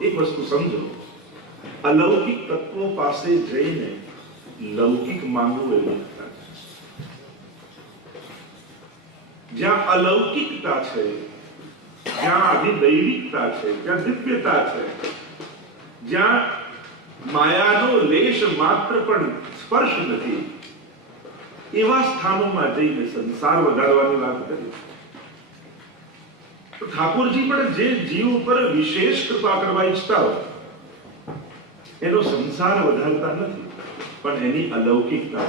એક વસ્તુ સમજો, અલૌકિક તત્વો પાસે જઈને લૌકિક માંગવું એ મૂર્ખતા છે. જ્યાં અલૌકિકતા છે, જ્યાં આધિદૈવિકતા છે, જ્યાં દિવ્યતા છે, જ્યાં માયાનો લેશ માત્ર પણ સ્પર્શ નથી, એવા સ્થાનોમાં જઈને સંસાર વધારવાની વાત કરી. તો ઠાકોરજી પણ જે જીવ ઉપર વિશેષ કૃપા કરવા ઈચ્છતા હોય એનો સંસાર વધારતા નથી, પણ એની અલૌકિકતા.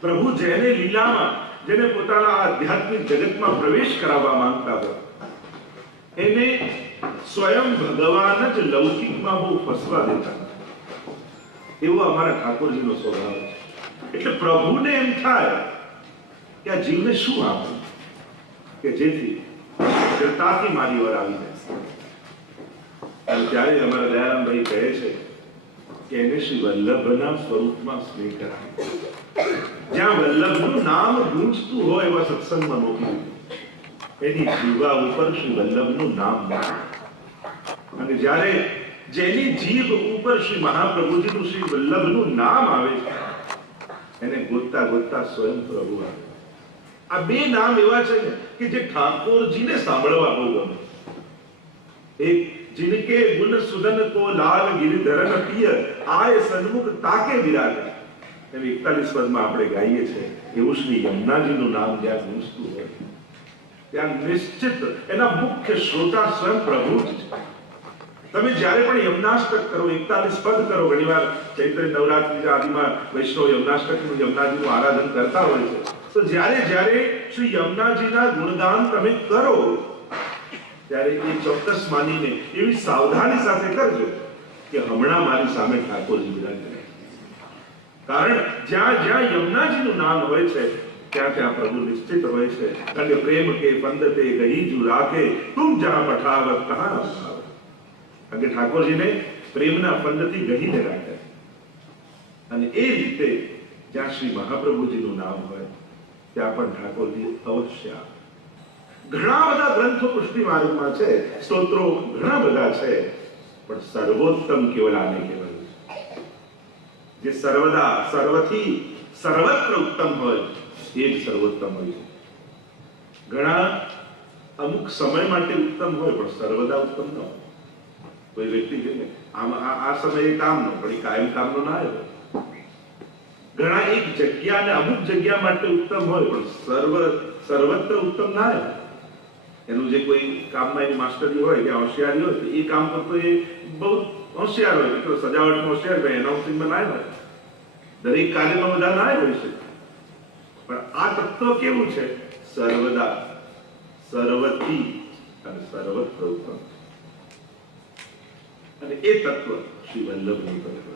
પ્રભુ જેને લીલામાં, જેને પોતાના આધ્યાત્મિક જગતમાં પ્રવેશ કરાવવા માંગતા હોય એને સ્વયં ભગવાન જ લૌકિકમાં બહુ ફસવા દેતા, એવો અમારા ઠાકોરજીનો સ્વભાવ છે. એટલે પ્રભુને એમ થાય કે આ જીવને શું આપું કે જેથી જતાથી મારી ઓર આવી જાય. ત્યારે અમારા દયારામભાઈ કહે છે કે એને શ્રી વલ્લભના સ્વરૂપમાં સ્નેહ કરાય. જ્યાં વલ્લભનું નામ ગૂંજતું હોય એવા સત્સંગમાં મોકલી એની જીવા ઉપર શ્રી વલ્લભનું નામ મૂકે. અને જ્યારે જેની જીભ ઉપર શ્રી મહાપ્રભુજીનું શ્રી વલ્લભનું નામ આવે છે એને ગોતતા ગોતતા સ્વયં પ્રભુ આવે. આ બે નામ એવા છે ને કે જે ઠાકોરજીને સાંભળવા બહુ ગમે. એક जिनके गुण सुदन को लाल गिरिधरन पिय आय सन्मुख ताके विराजे, એમ 41 પદમાં આપણે ગાઈએ છીએ. એવું શ્રી યમુનાજીનું નામ જ્યાં ગૂંજતું હોય ત્યાં નિશ્ચિત એના મુખ્ય શ્રોતા સ્વયં પ્રભુ જ છે. તમે જ્યારે પણ યમનાષ્ટક કરો, 41 પદ કરો, ઘણીવાર ચૈત્ર નવરાત્રી આદિમાં વૈષ્ણવ યમનાષ્ટકનું યમુનાજીનું આરાધન કરતા હોય છે, તો જ્યારે શ્રી યમુનાજીના ગુણગાન તમે કરો ત્યારે એ ચોક્કસ માનીને એવી સાવધાની સાથે કરજો કે હમણાં મારી સામે ઠાકોરજી બિરાજે. કારણ જ્યાં જ્યાં યમુનાજીનું નામ હોય છે ત્યાં ત્યાં પ્રભુ નિશ્ચિત હોય છે. કારણ કે પ્રેમ કે પંદતે ગહી જુ રાખે તુમ જહાં પઠાવત કહાં ન ભાવ. કારણ કે ઠાકોરજીને પ્રેમના પંદથી ગહીને રાખે. અને એ રીતે જ્યાં શ્રી મહાપ્રભુજીનું નામ હોય ત્યાં પણ ઠાકોરજી અવશ્ય આવે. ઘણા બધા ગ્રંથો પુષ્ટિ માર્ગમાં છે, સ્તોત્રો ઘણા બધા છે, પણ સર્વોત્તમ કેવલ આને કહેવાય જે સર્વદા સર્વથી સર્વત્ર ઉત્તમ હોય એ જ સર્વોત્તમ હોય છે. ઘણા અમુક સમય માટે ઉત્તમ હોય પણ સર્વદા ઉત્તમ ન હોય. કોઈ વ્યક્તિ છે ને આ સમયે કામ ન પણ કાયમ કામનો ના હોય. ઘણા એક જગ્યા ને અમુક જગ્યા માટે ઉત્તમ હોય પણ સર્વત્ર ઉત્તમ ના હોય. એનું જે કોઈ કામમાં એની માસ્ટરી હોય કે હોશિયારી હોય એ કામ કરતો એ બહુ હોશિયાર હોય, તો સજાવટમાં હોશિયાર હોય, એનાઉન્સિંગમાં ના હોય, દરેક કાર્યમાં બધા ના હોય છે. પણ આ તત્વ કેવું છે? સર્વદા સર્વથી અને સર્વત્ર ઉત્તમ. અને એ તત્વ શ્રી વલ્લભનું તત્વ.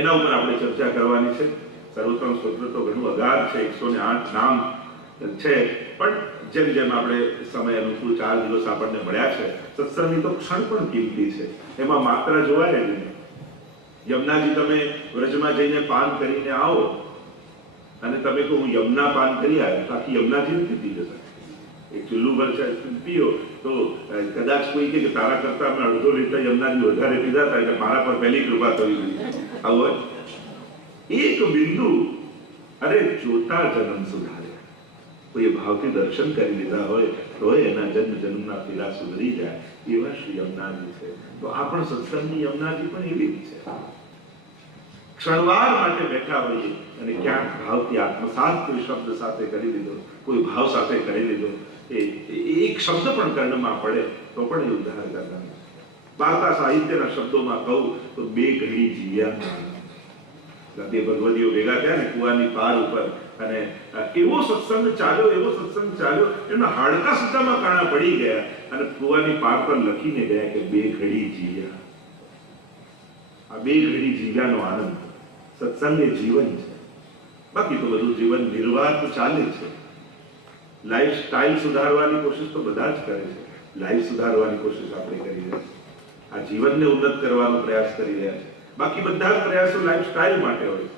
એના ઉપર આપણે ચર્ચા કરવાની છે. સર્વોત્તમ સ્તોત્ર તો ઘણું અગાધ છે, 108 નામ છે, પણ જેમ જેમ આપણે સમય અનુકૂળ 4 દિવસ આપણને મળ્યા છે, સત્સંગની તો ક્ષણ પણ કિંમતી છે, એમાં માત્ર જોવાય નહીં. યમુનાજી તમે વ્રજમાં જઈને પાન કરીને આવો અને તમે કહો હું યમુના પાન કરી આવ્યો, તો આખી યમુનાજી નથી પી જતા. એક ચુલ્લું ભર પીઓ તો કદાચ કોઈ કે તારા કરતા અમે અડધો લીટર યમુનાજી વધારે પીધા હતા એટલે મારા પર પહેલી કૃપા થવી જોઈએ. આવું હોય એક બિંદુ, અરે જોતા જન્મ સુધારે. કોઈ ભાવથી દર્શન કરી લીધા હોય તો એના જન્મ જન્મના પીડા સુધરી જાય એવા શ્રી યમુનાજી છે. તો આ પણ સત્સંગની યમુનાજી પણ એવી જ છે. ક્ષણવાર માટે બેઠા હોઈએ અને ક્યાંક ભાવથી આત્મસાત કોઈ શબ્દ સાથે કરી લીધો, કોઈ ભાવ સાથે કરી લીધો, એક શબ્દ પણ કર્ણમાં પડે તો પણ એ ઉદ્ધાર કરતા. વાર્તા સાહિત્યના શબ્દોમાં કહું તો બે ઘડી જીવ્યા. બે ભગવતીઓ ભેગા થયા ને કુવાની પાર ઉપર, અને એવો સત્સંગ ચાલ્યો એમના હાડકા સુદ્ધામાં કાણા પડી ગયા અને કુવાની પાર પર લખીને ગયા કે બે ઘડી જીવ્યા. આ બે ઘડી જીવ્યાનો આનંદ સત્સંગ એ જીવન છે. બાકી તો બધું જીવન નિર્વાહ તો ચાલે છે. લાઈફ સ્ટાઇલ સુધારવાની કોશિશ તો બધા જ કરે છે. લાઈફ સુધારવાની કોશિશ આપણે કરી રહ્યા છીએ. આ જીવનને ઉન્નત કરવાનો પ્રયાસ કરી રહ્યા છે. બાકી બધા જ પ્રયાસો લાઈફ સ્ટાઇલ માટે હોય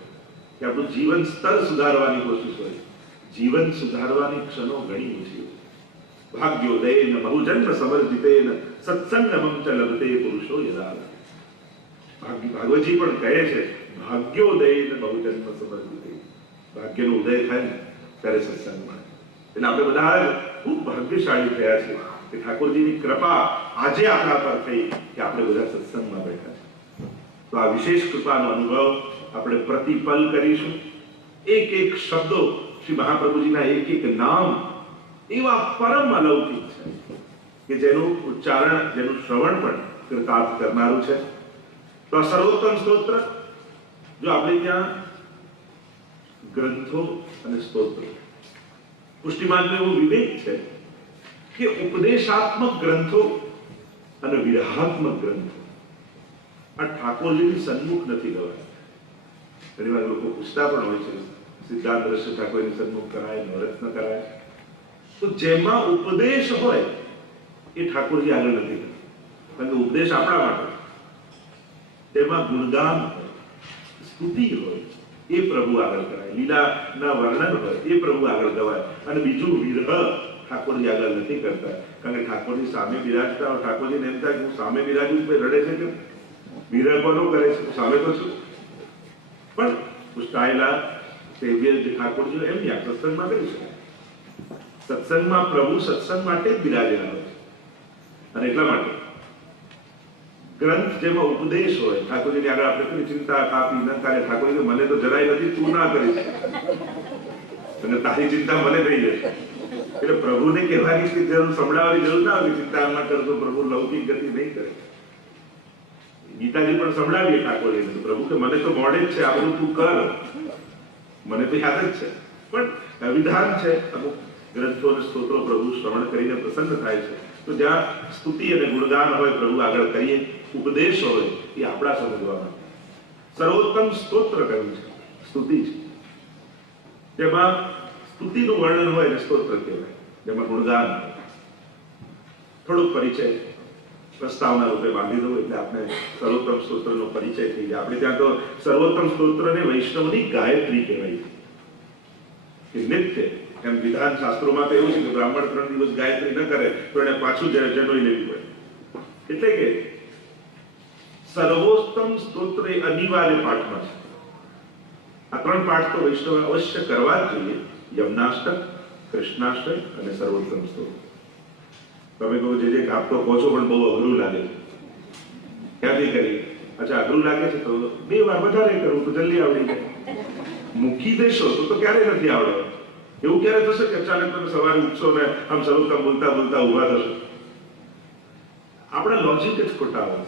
કે આપણું જીવન સ્તર સુધારવાની કોશિશ હોય. જીવન સુધારવાની ક્ષણો ઘણી ઓછી હોય. ભાગ્યોદયેન બહુજન્મ સમર્જિતેન સત્સંગમં ચ લભતે પુરુષો યદા. ભાગવતજી પણ કહે છે ભાગ્યોદયેન બહુજન્મ સમર્જિતેન, ભાગ્યનો ઉદય થાય ને ત્યારે સત્સંગ મળે. એટલે આપણે બધા ખૂબ ભાગ્યશાળી થયા છે કે ઠાકોરજીની કૃપા આજે આપણા પર થઈ કે આપણે બધા સત્સંગમાં બેઠા છે. તો આ વિશેષ કૃપાનો અનુભવ આપણે પ્રતિપલ કરીશું. એક એક શબ્દો શ્રી મહાપ્રભુજીના એક એક નામ એવા પરમ અલૌકિક છે કે જેનું ઉચ્ચારણ, જેનું શ્રવણ પણ કૃતાર્થ કરનારું છે. તો આ સર્વોત્તમ સ્તોત્ર, જો આપણે ત્યાં ગ્રંથો અને સ્તોત્રો, પુષ્ટિમાર્ગનો એવો વિવેક છે કે ઉપદેશાત્મક ગ્રંથો અને વિરહાત્મક ગ્રંથો આ ઠાકોરજીની સન્મુખ નથી ગવાય. ઘણી વાર લોકો પૂછતા પણ હોય છે સિદ્ધાંત દ્રશ્ય ઠાકોરની સન્મુખ કરાય, નવરત્ન કરાય. તો જેમાં ઉપદેશ હોય એ ઠાકોરજી આગળ નથી કરતા, કારણ કે ઉપદેશ આપણા માટે. તેમાં ગુણગાન હોય, સ્તુતિ હોય, એ પ્રભુ આગળ કરાય. લીલાના વર્ણન હોય એ પ્રભુ આગળ ગવાય. અને બીજું વિરહ ઠાકોરજી આગળ નથી કરતા, કારણ કે ઠાકોરજી સામે બિરાજતા હોય. ઠાકોરજીને એમ થાય કે હું સામે બિરાજું કોઈ રડે છે કે વિરહ કોનો કરે છે, સામે તો છું. પણ પુષ્ટાયેલા સેવ્ય ઠાકોરજી એમ નહીં સત્સંગમાં કરી શકાય. સત્સંગમાં પ્રભુ સત્સંગ માટે જ બિરાજેલા હોય છે. અને એટલા માટે ગ્રંથ જેમાં ઉપદેશ હોય, ઠાકોરજીની આગળ આપણે કોઈ ચિંતા કાપી ન કરે. ઠાકોરજી મને તો જરાય નથી, તું ના કરીશ અને તારી ચિંતા મને થઈ જશે. એટલે પ્રભુને કહેવાની કે જરૂર, સંભળાવવાની જરૂર ના હોય કે ચિંતા ના કરતો, પ્રભુ લૌકિક ગતિ નહીં કરે. ગીતાજી પણ સંભળાવીએ ઠાકોરજીને, પ્રભુ કે મને તો મોડે જ છે, આ બધું તું કર, મને તો યાદ જ છે. પણ વિધાન છે, અમુક ગ્રંથો અને સ્તોત્રો પ્રભુ શ્રવણ કરીને પ્રસન્ન થાય છે. તો જ્યાં સ્તુતિ અને ગુણગાન હોય પ્રભુ આગળ કરીએ, ઉપદેશ હોય એ આપણા સમજવા માટે. સર્વોત્તમ સ્તોત્ર કહ્યું છે, સ્તુતિ છે. જેમાં સ્તુતિનું વર્ણન હોય ને સ્તોત્ર કહેવાય, જેમાં ગુણગાન. થોડોક પરિચય પ્રસ્તાવના રૂપે બાંધી દો એટલે આપણે સર્વોત્તમ સ્તોત્રનો પરિચય થઈ જાય. આપણે ત્યાં તો સર્વોત્તમ સ્તોત્રને વૈષ્ણવની ગાયત્રી કહેવાય છે કે નિત્ય. એમ વિધાન શાસ્ત્રોમાં તો એવું છે કે બ્રાહ્મણ 3 દિવસ ગાયત્રી ન કરે તો એને પાછું જનોઈ લેવી પડે. એટલે કે સર્વોત્તમ સ્તોત્ર એ અનિવાર્ય પાઠમાં છે. આ 3 પાઠ તો વૈષ્ણવ અવશ્ય કરવા જ જોઈએ: યમનાષ્ટક, કૃષ્ણાષ્ટક અને સર્વોત્તમ સ્તોત્ર. તમે કહો જે આપ તો કહો છો પણ બહુ અઘરું લાગે છે, ક્યાંથી કરી? અચ્છા, અઘરું લાગે છે તો 2 વાર વધારે કરવું તો જલ્દી આવડી જાય. મૂકી દેશો તો ક્યારે નથી આવડે. એવું ક્યારે થશે કે અચાનક તમે સવારે ઉઠશો ને આમ સર્વોત્તમ બોલતા બોલતા ઉભા થશો? આપણા લોજિક જ ખોટા હોય.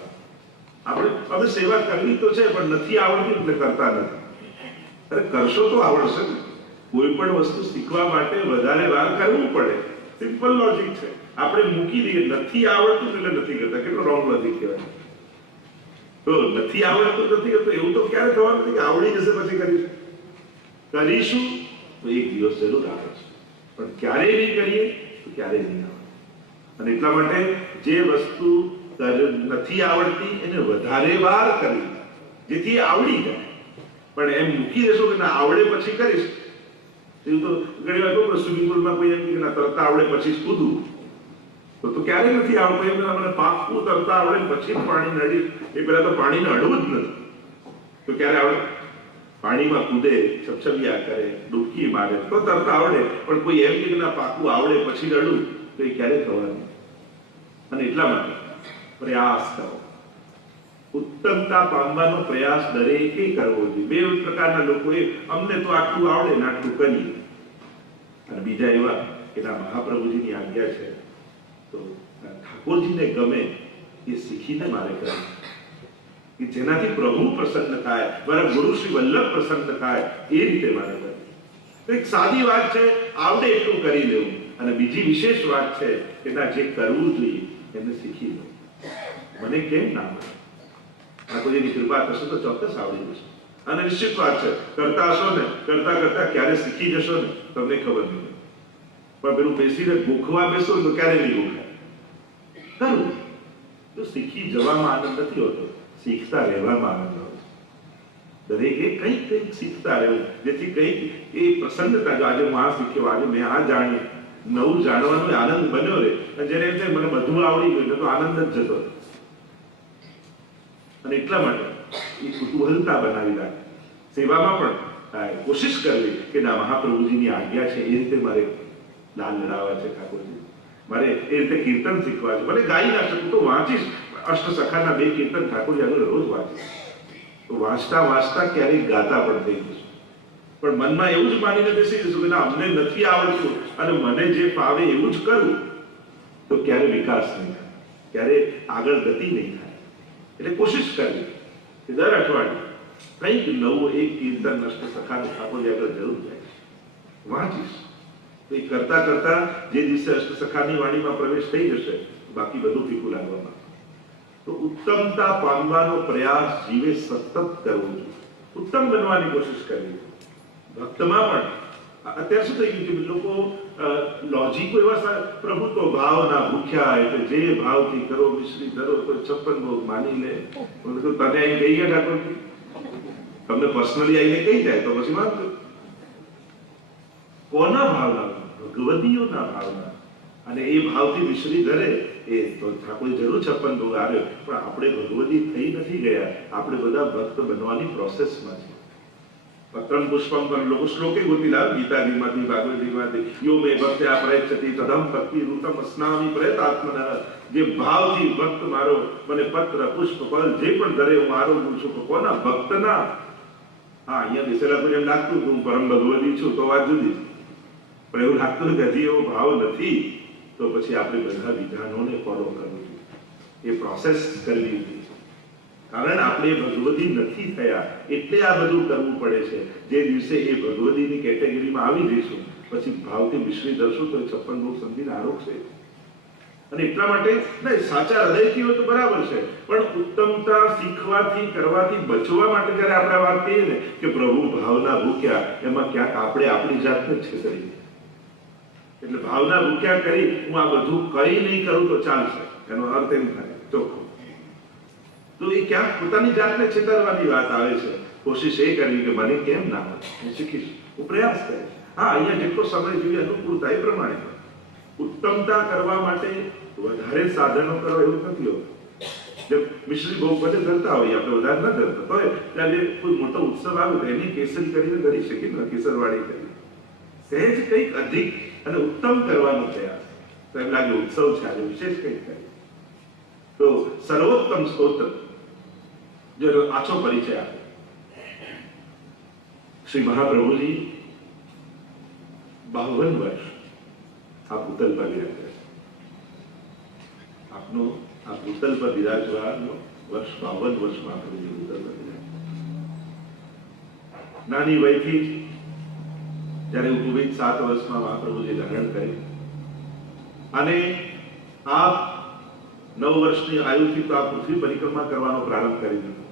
આપણે સેવા કરવી તો છે પણ નથી આવડતી એટલે કરતા નથી. અરે કરશો તો આવડશે ને. કોઈ પણ વસ્તુ શીખવા માટે વધારે વાર કરવું પડે. સિમ્પલ લોજિક છે. આપણે મૂકી દઈએ નથી આવડતું એટલે નથી કરતા. કેટલો રોંગ લોજિક કહેવાય. તો નથી આવડતું નથી કરતો એવું તો ક્યારે થવાનું નથી કે આવડી જશે પછી કરીશું. કરીશું તો એક દિવસ જરૂર આવે છે, પણ ક્યારેય નહીં કરીએ તો ક્યારેય નહીં આવે. અને એટલા માટે જે વસ્તુ નથી આવડતી એને વધારે વાર કરવી જેથી આવડી જાય. પણ એમ મૂકી દેશો કે ના આવડે પછી કરીશ, એવું તો ઘણી વાર કહું સ્વિમિંગ પુલમાં કોઈ એમ કે ના તરતા આવડે પછી જ કૂદવું, તો ક્યારે નથી આવડતું. એમ મને પાકું તરતા આવડે પછી પાણી નડી એ પેલા તો પાણીને અડવું જ નથી, તો ક્યારે આવડે? પાણીમાં કૂદે, છપછપિયા કરે, ડૂબકી મારે તો તરતા આવડે. પણ કોઈ એમ કે ના પાકું આવડે પછી રડું તો એ ક્યારે થવાનું? અને એટલા માટે પ્રયાસ કરો. ઉત્તમતા પામવાનો પ્રયાસ દરેકે કરવો જોઈએ. 2 પ્રકારના લોકોએ અમને તો આટલું આવડે ને આટલું કરીએ, અને બીજા એવા કે ના મહાપ્રભુજીની આજ્ઞા છે તો ઠાકોરજીને ગમે એ શીખીને મારે કરવું, કે જેનાથી પ્રભુ પ્રસન્ન થાય, મારા ગુરુ શ્રી વલ્લભ પ્રસન્ન થાય એ રીતે મારે કરવું. તો એક સાદી વાત છે, આવડે એટલું કરી લેવું. અને બીજી વિશેષ વાત છે કે ના જે કરવું જોઈએ એને શીખી લો. મને કેમ ના મળે? ઠાકોરજીની કૃપા થશે તો ચોક્કસ આવડી જશે. અને નિશ્ચિત વાત છે કરતા હશો ને કરતા કરતા ક્યારે શીખી જશો ને તમને ખબર નહીં. પણ પેલું બેસીને ગોખવા બેસો તો ક્યારે નહીં ગોખાય. ખરું તો શીખી જવામાં આનંદ નથી હોતો, શીખતા રહેવામાં આનંદ હોય. દરેકે કંઈક કંઈક શીખતા રહેવું, જેથી કંઈક એ પ્રસન્નતા, જો આજે હું આ શીખ્યો, આજે મેં આ જાણ્યું, નવું જાણવાનો આનંદ બન્યો રહે. અને જેને એમ થાય મને બધું આવડી ગયું તો આનંદ જ જતો. અને એટલા માટે એ કુતૂહલતા બનાવી રાખે. સેવામાં પણ કોશિશ કરવી કે ના, મહાપ્રભુજીની આજ્ઞા છે એ રીતે મારે લાલ લડાવવા છે ઠાકોરજી, મારે એ રીતે કીર્તન શીખવા છે. મને ગાઈ ના શકું તો વાંચીશ. અષ્ટસખાના 2 કીર્તન ઠાકોરજી આગળ રોજ વાંચીશ. તો વાંચતા વાંચતા ક્યારેક ગાતા પણ થઈ જશે. પણ મનમાં એવું જ માનીને બેસી જશું કે ના, અમને નથી આવડતું અને મને જે ફાવે એવું જ કરું, તો ક્યારે વિકાસ નહીં થાય, ક્યારે આગળ ગતિ નહીં થાય. એટલે કોશિશ કરવી કે દર અઠવાડિયે કંઈક નવું એક કીર્તન અષ્ટસખાનું ઠાકોરજી આગળ જરૂર જાય, વાંચીશ. એ કરતા કરતા જે દિવસે અષ્ટસખાની વાણીમાં પ્રવેશ થઈ જશે, બાકી બધું ફીકું લાગવામાં. તો ઉત્તમતા પામવાનો પ્રયાસ જીવે સતત કરવો જોઈએ. ઉત્તમ બનવાની કોશિશ કરવી. ભક્તમાં પણ અત્યારે શું થઈ ગયું કે લોકો લોજિકો એવા, પ્રભુ તો ભાવના ભૂખ્યા, એટલે જે ભાવથી કરો મિશ્રી ધરો તો 56 ભોગ માની લે. તને અહીં કહી ગયા ઠાકોરજી, તમને પર્સનલી આવીને કહી જાય તો પછી વાત કોના ભાવના? ભગવદીઓના ભાવના. અને એ ભાવથી મિશ્રી ધરે એ તો ઠાકોર જરૂર 56 ભોગ આવ્યો, પણ આપણે ભગવદી થઈ નથી ગયા. આપણે બધા ભક્ત બનવાની પ્રોસેસમાં છે. પત્રમ પુષ્પમ પણ લોકો શ્લોકે ગોતી લાવ ગીતાજીમાંથી, ભાગવતજીમાંથી. યો મે ભક્ત્યા પ્રયચ્છતિ તદમ ભક્તિ રૂતમ અસ્નામિ પ્રયતાત્મનઃ. જે ભાવથી ભક્ત મારો મને પત્ર પુષ્પ ફળ જે પણ ધરે હું આરોગું છું, કોના? ભક્તના. હા, અહીંયા બેસેલા કોઈ એમ લાગતું કે હું પરમ ભગવદી છું તો વાત જુદી, પણ એવું લાગતું કે હજી એવો ભાવ નથી, તો પછી આપણે બધા વિધાનોને ફોલો કરવું જોઈએ. એ પ્રોસેસ કરવી જોઈએ. કારણ આપણે ભગવદી નથી થયા એટલે આ બધું કરવું પડે છે. જે દિવસે એ ભગવદીની કેટેગરીમાં આવી જઈશું, પછી ભાવથી મિશ્રી ધરશું તો 56 ભોગ સમજીને આરોગશે. અને એટલા માટે સાચા હૃદયથી હોય તો બરાબર છે, પણ ઉત્તમતા શીખવાથી કરવાથી બચવા માટે જયારે આપણે વાત કહીએ ને કે પ્રભુ ભાવના ભૂખ્યા, એમાં ક્યાંક આપણે આપણી જાતને જ છેતરી. એટલે ભાવના ભૂખ્યા કરી હું આ બધું કઈ નહીં કરું તો ચાલશે, એનો અર્થ એમ થાય ચોખ્ખો. તો એ ક્યાંક પોતાની જાતને છેતરવાની વાત આવે છે. કોશિશ એ કરવી કે મને કેમ ના હોય, હું શીખીશ, હું પ્રયાસ કરીશ. હા, અહીંયા જેટલો સમય જોઈએ અનુકૂળતા એ પ્રમાણે. ઉત્તમતા કરવા માટે વધારે સાધનો કરો એવું નથી હોતું. જે મિશ્રી ભોગ બધે ધરતા હોય, આપણે વધારે ન ધરતા હોય, ત્યારે કોઈ મોટો ઉત્સવ આવે તો એની કેસરી કરીને ધરી શકીએ ને, કેસરવાળી કરી સહેજ કંઈક અધિક અને ઉત્તમ કરવાનો પ્રયાસ. તો એમ લાગે ઉત્સવ છે આજે, વિશેષ કંઈક કરીએ. તો સર્વોત્તમ સ્તોત્ર જો આછો પરિચય આપે. શ્રી મહાપ્રભુજી 52 વર્ષ આ ભૂતલ પર બિરાજ્યા. આપનો આ ભૂતલ પર બિરાજવાનો વર્ષ 52 વર્ષ મહાપ્રભુજી ભૂતલ પર બિરાજ્યા. નાની વયથી જયારે ઉપવિત 7 વર્ષમાં મહાપ્રભુજી ધારણ કરી અને આ 9 વર્ષની આયુથી તો આ પૃથ્વી પરિક્રમા કરવાનો પ્રારંભ કરી દીધો.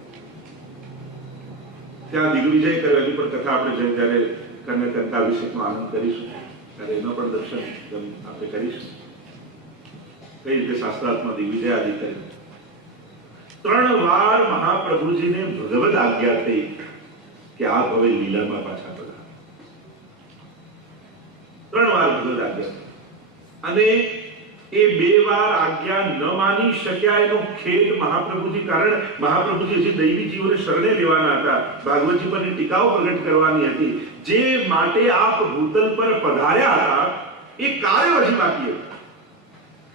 ત્યાં દિગ્વિજય કર્યો. એની પણ કથા આપણે જયારે કન્યાકંઠાભિષેકનો આનંદ કરીશું ત્યારે એનો પણ દર્શન આપણે કરીશું, કઈ રીતે શાસ્ત્રાર્થમાં દિગ્વિજય આદિ કરી. 3 વાર મહાપ્રભુજીને ભગવદ આજ્ઞા થઈ કે આપ હવે લીલામાં પાછા પધારો. 3 વાર ભગવદ આજ્ઞા. અને એ 2 વાર આજ્ઞા ન માની શક્યા એનો ખેદ મહાપ્રભુજી, કારણ મહાપ્રભુજી હજી દૈવી જીવોને શરણે લેવાના હતા, ભાગવતજી પરની ટીકાઓ પ્રગટ કરવાની હતી. જે માટે આપ ભૂતલ પર પધાર્યા હતા એ કાર્ય હજી બાકી હતું.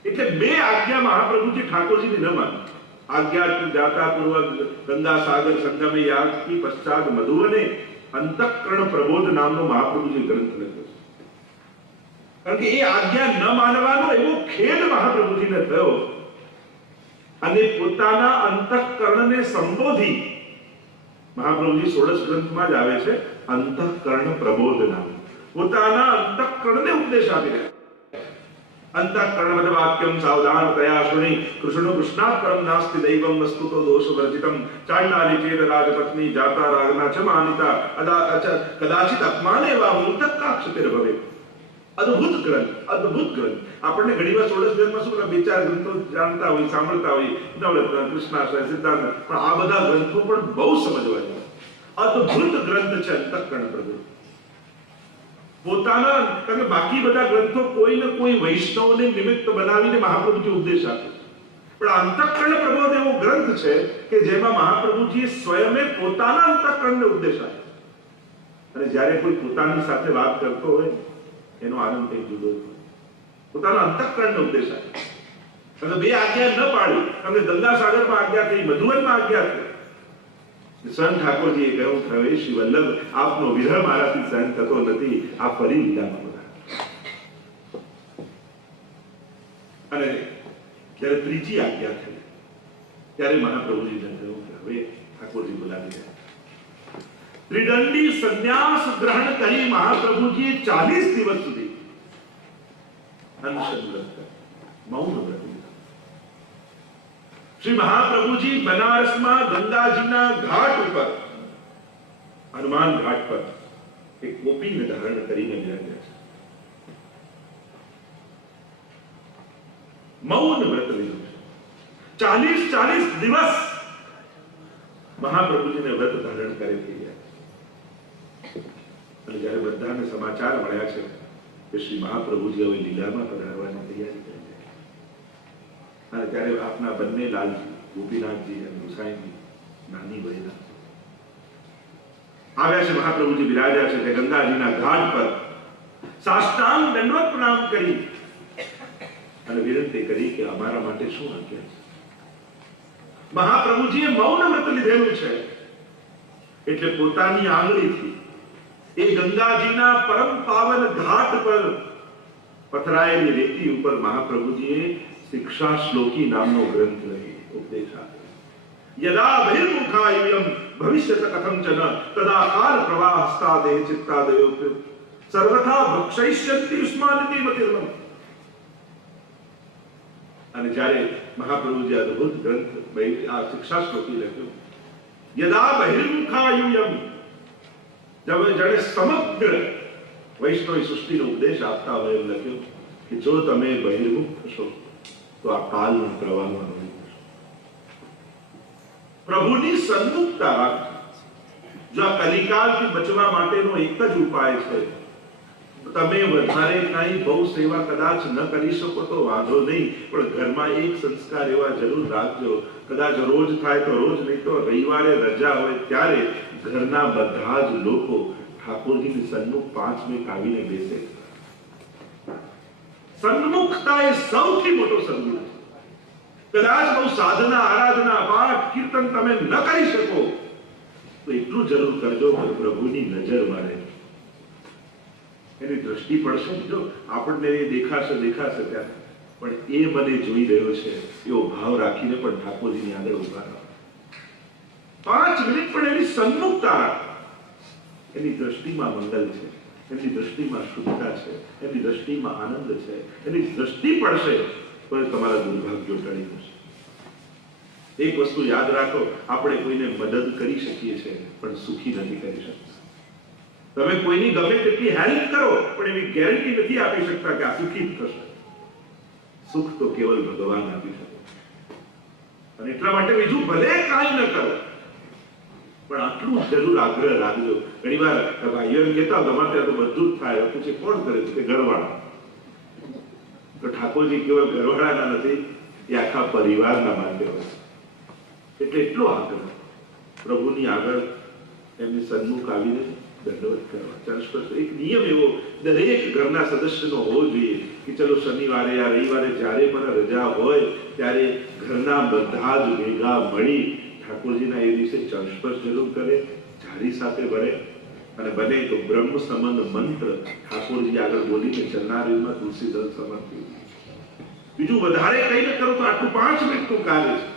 એટલે 2 આજ્ઞા મહાપ્રભુજી ઠાકોરજીની ન માની. આજ્ઞા જાતા પૂર્વક ગંગા સાગર સંગમે યાગથી પશ્ચાત મધુવને અંતઃકરણ પ્રબોધ નામનો મહાપ્રભુજી ગ્રંથ લખ્યો. કારણ કે એ આજ્ઞા ન માનવાનો એવો ખેદ મહાપ્રભુજીને થયો અને પોતાના અંતઃકરણને સંબોધી મહાપ્રભુજી 16 ગ્રંથમાં જ આવે છે અંતઃકરણ પ્રબોધ નામ. પોતાના અંતઃકરણને ઉપદેશ આપી રહ્યા. અંતઃકરણ વાક્યમ સાવધાન તયા શુણી કૃષ્ણો કૃષ્ણાત્પરમ નાસ્તિ દૈવમ વસ્તુતો દોષ વર્જિતમ ચાંડાલી ચેત રાજપત્ની જાતા રાગના ચ માનિતા કદાચિત અપમાને વા મૂર્તકાક્ષતિર ભવે. અદ્ભુત ગ્રંથ, અદ્ભુત ગ્રંથ. આપણને ઘણીવાર 16 ગ્રંથમાં શું 2-4 ગ્રંથો જાણતા હોય, સાંભળતા હોય, નવરત્ન, કૃષ્ણાશ્રય, સિદ્ધાંત, પણ આ બધા ગ્રંથો પણ બહુ સમજવા જેવા. અદ્ભુત ગ્રંથ છે અંતઃકરણ પ્રબોધ. પોતાના, કારણ કે બાકી બધા ગ્રંથો કોઈ ને કોઈ વૈષ્ણવને નિમિત્ત બનાવીને મહાપ્રભુજી ઉપદેશ આપે, પણ અંતઃકરણ પ્રબોધ એવો ગ્રંથ છે કે જેમાં મહાપ્રભુજી સ્વયં પોતાના અંતઃકરણને ઉપદેશ આપે. અને જ્યારે કોઈ પોતાની સાથે વાત કરતો હોય એનો આનંદ કંઈક જુદો હોય. પોતાના અંતઃકરણને ઉપદેશ આપે. અને બે આજ્ઞા ન પાડી, તમને ગંગાસાગરમાં આજ્ઞા થઈ, મધુવનમાં આજ્ઞા થઈ. સંત ઠાકોરજીએ કહ્યું, હવે શ્રી વલ્લભ આપનો વિરહ મારાથી સહન થતો નથી, આ ફરી લીલામાં બધા. અને જ્યારે ત્રીજી આજ્ઞા થઈ ત્યારે મહાપ્રભુજીને કહ્યું કે હવે ઠાકોરજી બોલાવી રહ્યા. ત્રિદંડી સંન્યાસ ગ્રહણ કરી મહાપ્રભુજીએ 40 દિવસ સુધી અનશન વ્રત કર્યું, મૌન વ્રત. શ્રી મહાપ્રભુજી બનારસમાં ગંગાજીના ઘાટ ઉપર, હનુમાન ઘાટ પર એક ગોપીને ધારણ કરીને બિરાજ્યા છે. મૌન વ્રત લીધું છે. 40 દિવસ મહાપ્રભુજીને વ્રત ધારણ કરે થઈ ગયા. અને જ્યારે બધાને સમાચાર મળ્યા છે કે શ્રી મહાપ્રભુજી હવે લીલામાં પધારવાની તૈયારી કરી રહ્યા, અને ત્યારે આપના બંને લાલજી ગોપીનાથજી અને ગુસાઈજી નાની બહેના આવ્યા છે. મહાપ્રભુજી બિરાજ્યા છે તે ગંગાજીના ઘાટ પર સાષ્ટાંગ દંડવત પ્રણામ કરી અને વિનંતી કરી કે અમારા માટે શું આજ્ઞા છે. મહાપ્રભુજીએ મૌન વ્રત લીધેલું છે એટલે પોતાની આંગળીથી એ ગંગાજીના પરમ પાવન ઘાટ પર પથરાયેલી રેતી ઉપર મહાપ્રભુજીએ શિક્ષા શ્લોકી નામનો ગ્રંથ લખી ઉપદેશ આપ્યો. યદા બહિર્મુખાયમ ભવિષ્યત કથંચન તદા કાલ પ્રવાહસ્તાદેહ ચિત્તાદયો સર્વથા ભક્ષયિષ્યન્તિ ઉષ્માનિતિ મતિર્મમ. અને જ્યારે મહાપ્રભુજી અદ્ભુત ગ્રંથ આ શિક્ષા શ્લોકી લખ્યો, યદા બહિર્મુખાયમ, જાણે સમગ્ર વૈષ્ણવ સૃષ્ટિનો ઉપદેશ આપતા હોય એમ લખ્યું કે જો તમે બહિર્મુખ થશો તો આ કાલના પ્રવાહમાં રહી જશો. પ્રભુની સન્મુખતા રાખો. જો આ કલિકાલથી બચવા માટેનો એક જ ઉપાય છે, તમે વધારે કઈ બહુ સેવા કદાચ ન કરી શકો તો વાંધો નહીં, પણ ઘરમાં એક સંસ્કાર એવા જરૂર રાખજો. કદાચ રોજ થાય તો રોજ, નહીં તો રવિવારે રજા હોય ત્યારે ઘરના બધા જ લોકો ઠાકોરજીની સન્મુખ 5 મિનિટ આવીને બેસે. સન્મુખતા એ સૌથી મોટો સદગુણ છે. કદાચ બહુ સાધના, આરાધના, પાઠ, કીર્તન તમે ન કરી શકો તો એટલું જરૂર કરજો કે પ્રભુની નજરમાં રહે, એની દ્રષ્ટિ પડશે. જો આપણને એ દેખાશે ત્યાં, પણ એ મને જોઈ રહ્યો છે એવો ભાવ રાખીને પણ ઠાકોરજીની આગળ ઉભા રહો. 5 મિનિટ પણ એની સન્મુખતા રાખો. એની દ્રષ્ટિમાં મંગલ છે, એની દ્રષ્ટિમાં શુદ્ધતા છે, એની દ્રષ્ટિમાં આનંદ છે. એની દ્રષ્ટિ પડશે તો તમારા દુર્ભાગ્યો ટળી જશે. એક વસ્તુ યાદ રાખો, આપણે કોઈને મદદ કરી શકીએ છીએ પણ સુખી નથી કરી શકતા. તમે કોઈની ગમે તેટલી હેલ્પ કરો પણ એવી ગેરંટી નથી આપી શકતા કે આ સુખી થશે. સુખ તો કેવલ ભગવાન આપી શકે. અને એટલા માટે બીજું ભલે કાંઈ ન કરો પણ આટલું જરૂર આગ્રહ રાખજો. ઘણીવાર ભાઈઓ એમ કહેતા તમારે ત્યાં તો બધું જ થાય, પૂછે કોણ કરે છે? કે ઘરવાળા. તો ઠાકોરજી કેવળ ઘરવાળાના નથી, એ આખા પરિવારના માટે હોય. એટલે એટલો આગ્રહ પ્રભુની આગળ એમની સન્મુખ આવીને દંડવત કરવા. ચાલો, એક નિયમ એવો દરેક ઘરના સદસ્યનો હોવો જોઈએ કે ચલો શનિવારે યા રવિવારે જ્યારે પણ રજા હોય ત્યારે ઘરના બધા જ ભેગા મળી ઠાકોરજીના એ દિવસે ચરણસ્પર્શ જરૂર કરે, ઝાડી સાથે ભરે, અને બને તો બ્રહ્મ સંબંધ મંત્ર ઠાકોરજી આગળ બોલીને ચરણારવિંદમાં તુલસી દળ સમર્પિત. બીજું વધારે કઈ ન કરો તો આટલું 5 મિનિટનું કાર્ય છે.